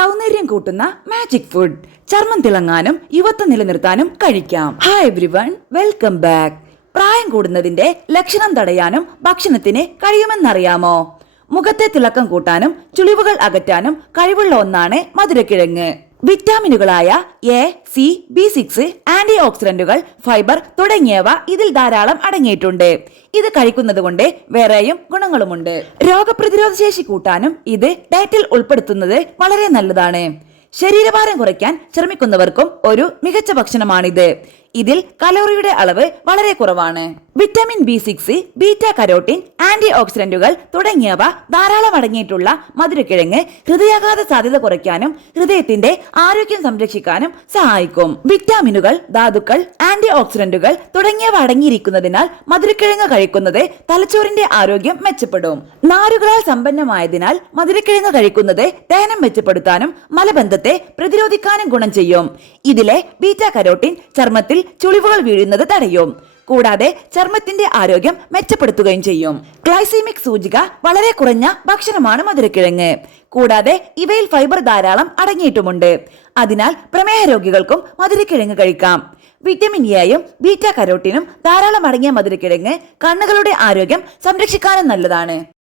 സൗന്ദര്യം കൂട്ടുന്ന magic food. ചർമ്മം തിളങ്ങാനും യുവത്വം നിലനിർത്താനും കഴിക്കാം. Hi everyone, welcome back. പ്രായം കൂടുന്നതിന്റെ ലക്ഷണം തടയാനും ഭക്ഷണത്തിന് കഴിയുമെന്നറിയാമോ? മുഖത്തെ തിളക്കം കൂട്ടാനും ചുളിവുകൾ അകറ്റാനും കഴിവുള്ള ഒന്നാണ് മധുരക്കിഴങ്ങ്. വിറ്റാമിനുകളായ എ, സി, B6, ആന്റി ഓക്സിഡന്റുകൾ, ഫൈബർ തുടങ്ങിയവ ഇതിൽ ധാരാളം അടങ്ങിയിട്ടുണ്ട്. ഇത് കഴിക്കുന്നത് കൊണ്ട് വേറെയും ഗുണങ്ങളുമുണ്ട്. രോഗപ്രതിരോധ ശേഷി കൂട്ടാനും ഇത് ഡയറ്റിൽ ഉൾപ്പെടുത്തുന്നത് വളരെ നല്ലതാണ്. ശരീരഭാരം കുറയ്ക്കാൻ ശ്രമിക്കുന്നവർക്കും ഒരു മികച്ച ഭക്ഷണമാണിത്. ഇതിൽ കലോറിയുടെ അളവ് വളരെ കുറവാണ്. വിറ്റാമിൻ B6, ബീറ്റ കരോട്ടിൻ, ആന്റി ഓക്സിഡന്റുകൾ തുടങ്ങിയവ ധാരാളം അടങ്ങിയിട്ടുള്ള മധുരക്കിഴങ്ങ് ഹൃദയാഘാത സാധ്യത കുറയ്ക്കാനും ഹൃദയത്തിന്റെ ആരോഗ്യം സംരക്ഷിക്കാനും സഹായിക്കും. വിറ്റാമിനുകൾ, ധാതുക്കൾ, ആന്റി ഓക്സിഡന്റുകൾ തുടങ്ങിയവ അടങ്ങിയിരിക്കുന്നതിനാൽ മധുരക്കിഴങ്ങ് കഴിക്കുന്നത് തലച്ചോറിന്റെ ആരോഗ്യം മെച്ചപ്പെടും. നാരുകളാൽ സമ്പന്നമായതിനാൽ മധുരക്കിഴങ്ങ് കഴിക്കുന്നത് ദഹനം മെച്ചപ്പെടുത്താനും മലബന്ധത്തെ പ്രതിരോധിക്കാനും ഗുണം ചെയ്യും. ഇതിലെ ബീറ്റ കരോട്ടിൻ ചർമ്മത്തിൽ ചുളിവുകൾ വീഴുന്നത് തടയും. കൂടാതെ ചർമ്മത്തിന്റെ ആരോഗ്യം മെച്ചപ്പെടുത്തുകയും ചെയ്യും. ഗ്ലൈസീമിക് സൂചിക വളരെ കുറഞ്ഞ ഭക്ഷണമാണ് മധുരക്കിഴങ്ങ്. കൂടാതെ ഇവയിൽ ഫൈബർ ധാരാളം അടങ്ങിയിട്ടുമുണ്ട്. അതിനാൽ പ്രമേഹ രോഗികൾക്കും മധുരക്കിഴങ്ങ് കഴിക്കാം. വിറ്റമിൻ എയും ബീറ്റ കരോട്ടിനും ധാരാളം അടങ്ങിയ മധുരക്കിഴങ്ങ് കണ്ണുകളുടെ ആരോഗ്യം സംരക്ഷിക്കാനും നല്ലതാണ്.